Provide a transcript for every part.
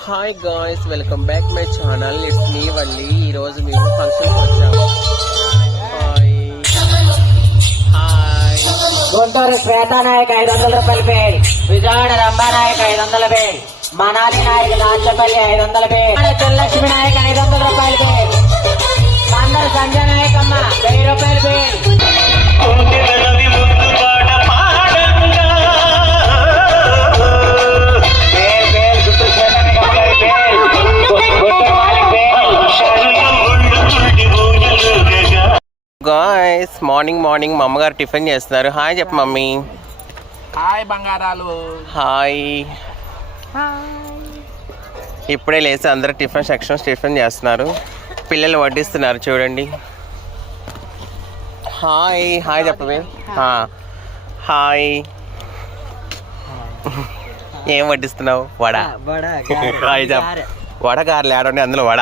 Hi guys, welcome back my channel. It's me Valli. ఈరోజు మేము ఫంక్షన్కి వచ్చాము. Hi hi. గుంటూరు శ్వేతానాయక్ 500 రూపాయల పేరు, విజయవాడ రంభానాయక్ 500 పేరు, మనాలి నాయక్ నాచపల్లి 500 పేరు, చెల్లక్ష్మి నాయక్ 500 రూపాయల పేరు, అందరు సంజయ్ నాయక్ అమ్మ 1000 రూపాయల పేరు. గాయ్స్, మార్నింగ్ మా అమ్మగారు టిఫిన్ చేస్తున్నారు. హాయ్ చెప్పు మమ్మీ. హాయ్ బంగారాలు. హాయ్. ఇప్పుడే లేచి అందరూ టిఫిన్ టిఫిన్ చేస్తున్నారు. పిల్లలు వడ్డిస్తున్నారు చూడండి. హాయ్ హాయ్ చెప్పవే. హాయ్. ఏం వడ్డిస్తున్నావు? వడ. హాయ్ చెప్పు. వడ గారెలు ఆడండి, అందులో వడ.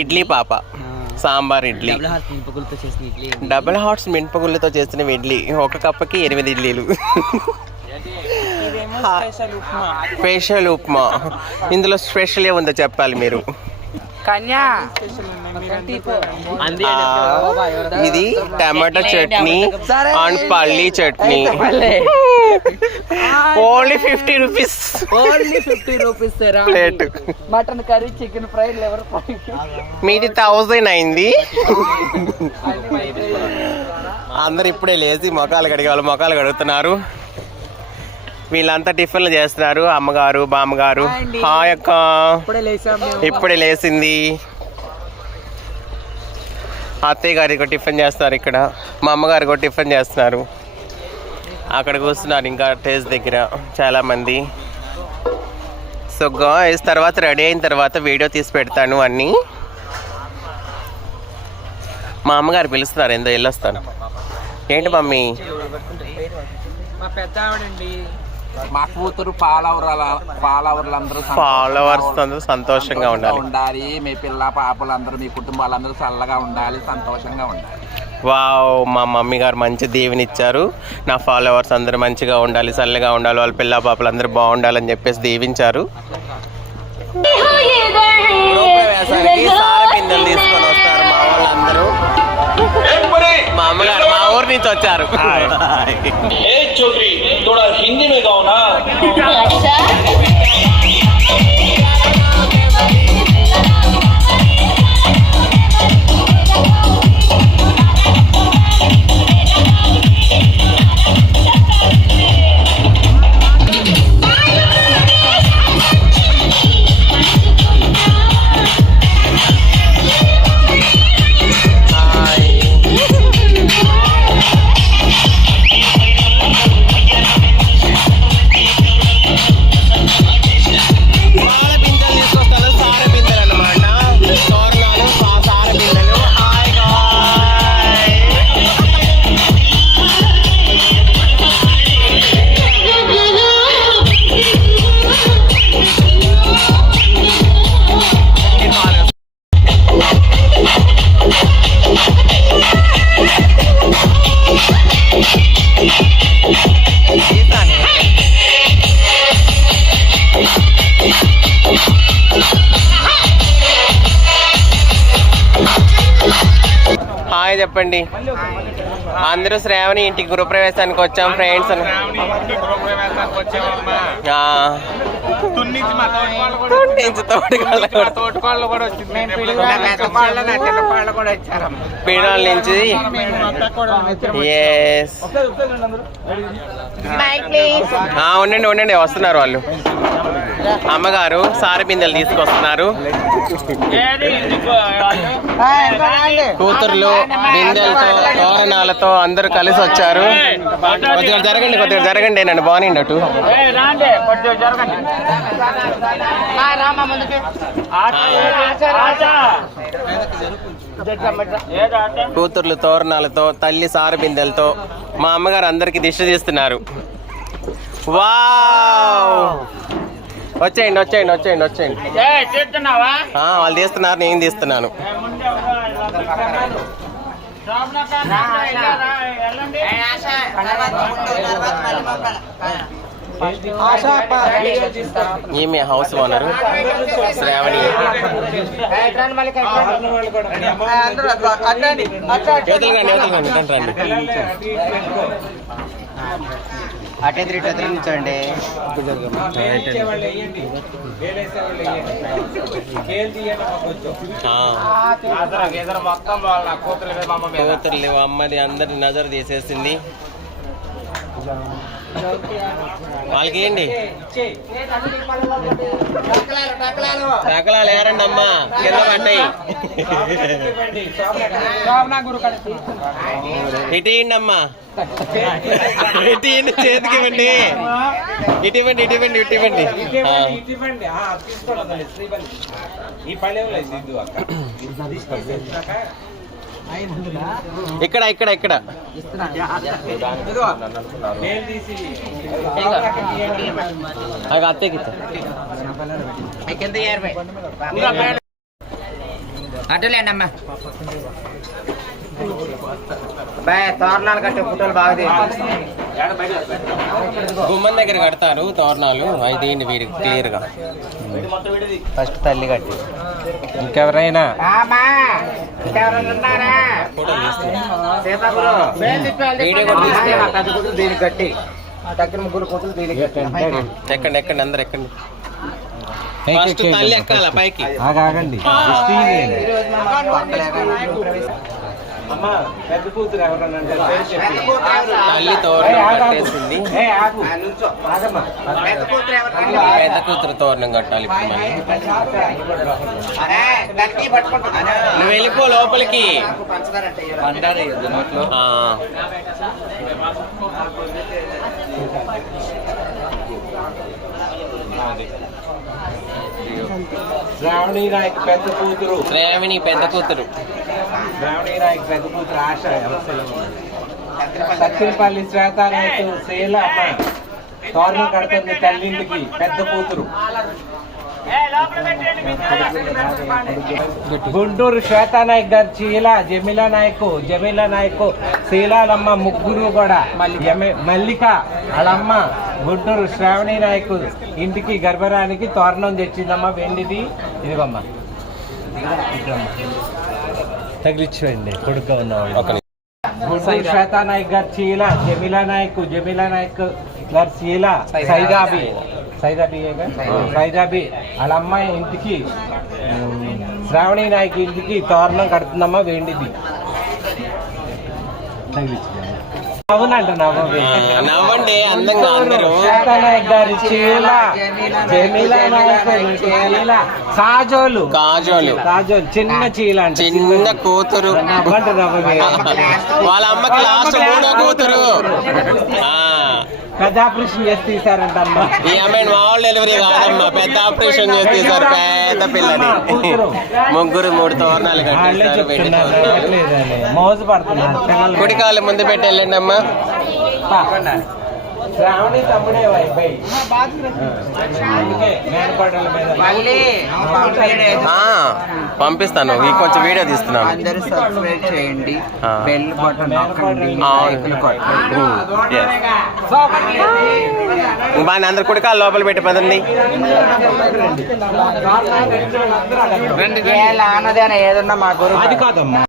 ఇడ్లీ పాప. సాంబార్ ఇడ్లీ, డబుల్ హాట్స్ మినపగుళ్ళతో చేసిన ఇడ్లీ. ఒక కప్పకి 8 ఇడ్లీలు. స్పెషల్ ఉప్మా. ఇందులో స్పెషల్ ఏముందో చెప్పాలి మీరు. ఇది టమాటో చట్నీ అండ్ పల్లీ chutney. Only 50 rupees. Plate. Mutton curry, chicken fry, liver fry. మీది 1000 అయింది. అందరు ఇప్పుడే లేచి మొఖాలు కడిగే వాళ్ళు మొఖాలు కడుగుతున్నారు. వీళ్ళంతా టిఫిన్లు చేస్తున్నారు. అమ్మగారు, బామ్మగారు. హాయ్ అక్క. ఇప్పుడే లేచింది. అత్తయ్య గారు కూడా టిఫిన్ చేస్తున్నారు. ఇక్కడ మా అమ్మగారు కూడా టిఫిన్ చేస్తున్నారు. అక్కడ కూర్చున్నారు ఇంకా టేస్ట్ దగ్గర చాలామంది. సో గాయ్స్, తర్వాత రెడీ అయిన తర్వాత వీడియో తీసి పెడతాను అన్నీ. మా అమ్మగారు పిలుస్తున్నారు, ఏందో వెళ్ళొస్తాను. ఏంటి మమ్మీ? మా పెద్ద ఆవిడండి, మా కూతురు ఫాలోవర్లందరూ సంతోషంగా ఉండాలి. మీ పిల్ల పాపలందరూ, మీ కుటుంబాలందరూ చల్లగా ఉండాలి, సంతోషంగా ఉండాలి. వావ్, మా మమ్మీ గారు మంచి దీవెనిచ్చారు. నా ఫాలోవర్స్ అందరూ మంచిగా ఉండాలి, చల్లగా ఉండాలి, వాళ్ళ పిల్ల పాపలు అందరూ బాగుండాలని చెప్పేసి దీవించారు. సార బిందెలు తీసుకొని వస్తారు మా వాళ్ళందరూ. మా అమ్మగారు మా ఊరు నుంచి వచ్చారు. हिंदी में गाओ ना. హాయ్ చెప్పండి. అందరూ శ్రావణి ఇంటికి గృహప్రవేశానికి వచ్చాం ఫ్రెండ్స్. పీడాల నుంచి ఉండండి వస్తున్నారు వాళ్ళు. అమ్మగారు సార బిందెలు తీసుకొస్తున్నారు. కూతుర్లు బిందెలతో తోరణాలతో అందరూ కలిసి వచ్చారు. కొద్దిగా జరగండి నన్ను బాగుండి అటు. కూతుర్లు తోరణాలతో, తల్లి సార బిందెలతో మా అమ్మగారు అందరికి దిష్టి తీస్తున్నారు. వావ్, వచ్చేయండి. వాళ్ళు తీస్తున్నారు, నేను తీస్తున్నాను. ఈమె హౌస్ ఓనరు శ్రావణి. అటే తిరిగి నుంచండి. కూతుర్లు అమ్మది అందరి నజరు తీసేసింది. వాళ్ళకి ఏంటి టకలాలు ఏరండి అమ్మా కింద పడ్డాయి. ఇటేయండి అమ్మా, ఇటు చేతికి ఇవ్వండి, ఇటు ఇవ్వండి, ఇటు ఇవ్వండి, ఇటు ఇవ్వండి. ఇక్కడ ఇక్కడ ఇక్కడ అత్తకి అటులేండి అమ్మా. తోరణాలు కట్టే ఫోటోలు బాగా గుమ్మం దగ్గర కడతారు తోరణాలు. అయితే వీడి క్లియర్ గా ఫస్ట్ తల్లి కట్టి ఇంకెవరైనా దీనికి కట్టి దగ్గర ముగ్గురు ఫోటోలు దీనికి ఎక్కండి ఎక్కండి అందరు ఎక్కండి. ఫస్ట్ తల్లి ఎక్కాల పైకి. ఆగండి. తల్లి తోరణం కట్టేసింది. పెద్ద కూతురు తోరణం కట్టాలి. నువ్వు వెళ్ళిపో లోపలికి. శ్రావణి నాయక్ పెద్ద కూతురు. శ్రావణి పెద్ద కూతురు. శ్రావణి నాయక్ పెద్ద కూతురు ఆశ. సత్తిపల్లి శ్వేత నాయక్ శీల అమ్మ తోరణం కడుతుంది తల్లింటికి. పెద్ద కూతురు. గుంటూరు శ్వేత నాయక్ గారు చీల జమీలా నాయక్ శీలాలమ్మ ముగ్గురు కూడా. మల్లిక వాళ్ళమ్మ గుంటూరు శ్రావణి నాయక్ ఇంటికి గర్భరానికి తోరణం తెచ్చిందమ్మా వెండిది. ఇదిగమ్మా తగిలిచ్చేయండి కొడుకు ఉన్నవాళ్ళు. గుంటూరు శ్వేత నాయక్ గారు చీల జమీలా నాయక్ గారు చీల సైదాబి వాళ్ళ అమ్మాయి ఇంటికి శ్రావణి నాయక్ ఇంటికి తోరణం కడుతుందమ్మా వెండిది. అవునంట నవ్వండి అందంగా అందరూ. శ్వేత నాయక్ గారి చీల జమీలా నాయక్ కాజోలు చిన్న చీల అంటే చిన్న కూతురు. వాళ్ళ అమ్మకి లాస్ట్ మూడో కూతురు. పెద్ద ఆపరేషన్ చేసి తీసారంట అమ్మ. ఈ అమ్మాయిని మామూలు డెలివరీ కాదమ్మా, పెద్ద ఆపరేషన్ చేసి తీసారు. పెద్ద పిల్లని ముగ్గురు 3 తోరణాలు కట్టేస్తారు. మోజు పడుతున్నారు. కుడికాలు ముందు పెట్టి వెళ్ళండి అమ్మా. శ్రావణి తమ్ముడే పంపిస్తాను. కొంచెం వీడియో తీస్తున్నాను. అందరూ సబ్స్క్రైబ్ చేయండి, బెల్ బటన్ బాగా అందరు కుడికాలు లోపల పెట్టి పదండి. ఏదన్నా మా గురు అది కాదమ్మా.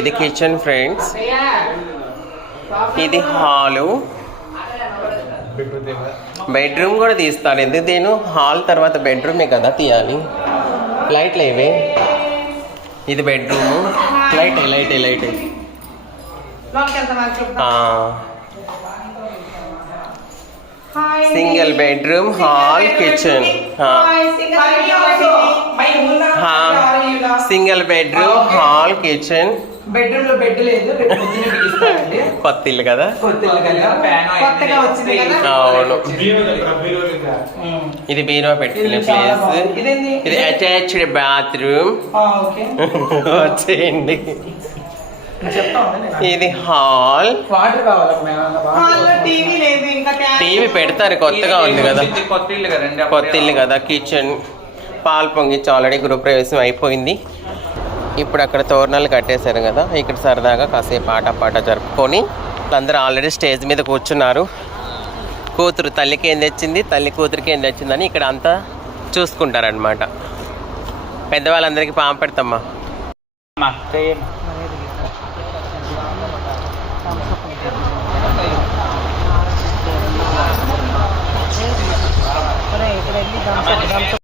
ఇది కిచెన్ ఫ్రెండ్స్. ఇది హాలు. బెడ్రూమ్ కూడా తీస్తాను. ఎందుకు నేను హాల్ తర్వాత బెడ్రూమే కదా తీయాలి. లైట్లు ఇవే. ఇది bedroom. Light single bedroom, hall, kitchen. Single bedroom, hall, kitchen. Bedroom లో బెడ్ లేదు. కొత్త ఇల్లు కదా. అవును. ఇది బీరువా పెట్టుకునే ప్లేస్. ఇది అటాచ్డ్ బాత్రూమ్. వచ్చేయండి. ఇది హాల్. టీవీ పెడతారు, కొత్తగా ఉంది కదా. కొత్త ఇల్లు కదా. కిచెన్. పాలు పొంగిచ్చి ఆల్రెడీ గృహప్రవేశం అయిపోయింది. ఇప్పుడు అక్కడ తోరణాలు కట్టేశారు కదా. ఇక్కడ సరదాగా కాసేపు పాట జరుపుకొని అందరూ ఆల్రెడీ స్టేజ్ మీద కూర్చున్నారు. కూతురు తల్లికి ఏం తెచ్చింది, తల్లి కూతురికి ఏం తెచ్చిందని ఇక్కడ అంతా చూసుకుంటారనమాట. పెద్దవాళ్ళందరికీ పాము పెడతామ్మా.